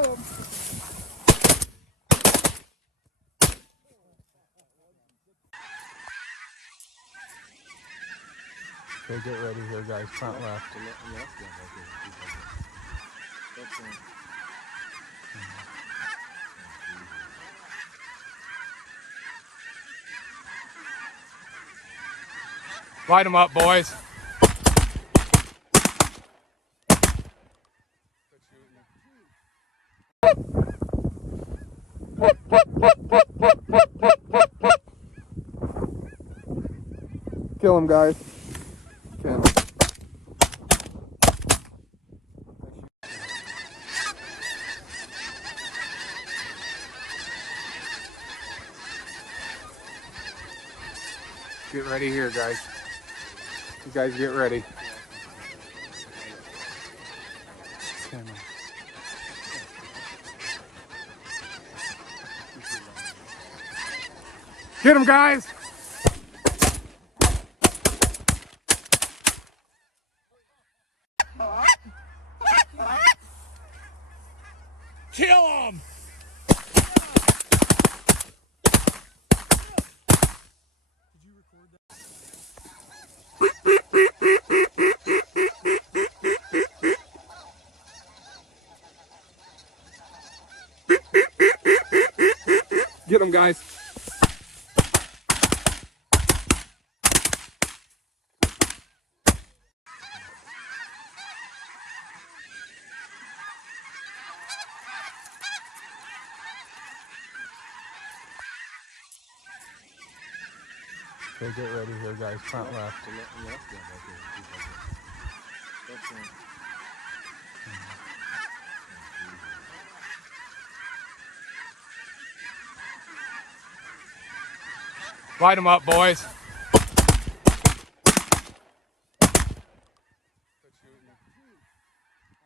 Kill him. Okay, get ready here, guys. Front left. Light them up, boys. Kill him, guys. Kill him. Get ready here, guys. You guys get ready. Get him, guys! Kill him! Get him, guys. Okay, get ready here, guys. Front left. Light them up, boys.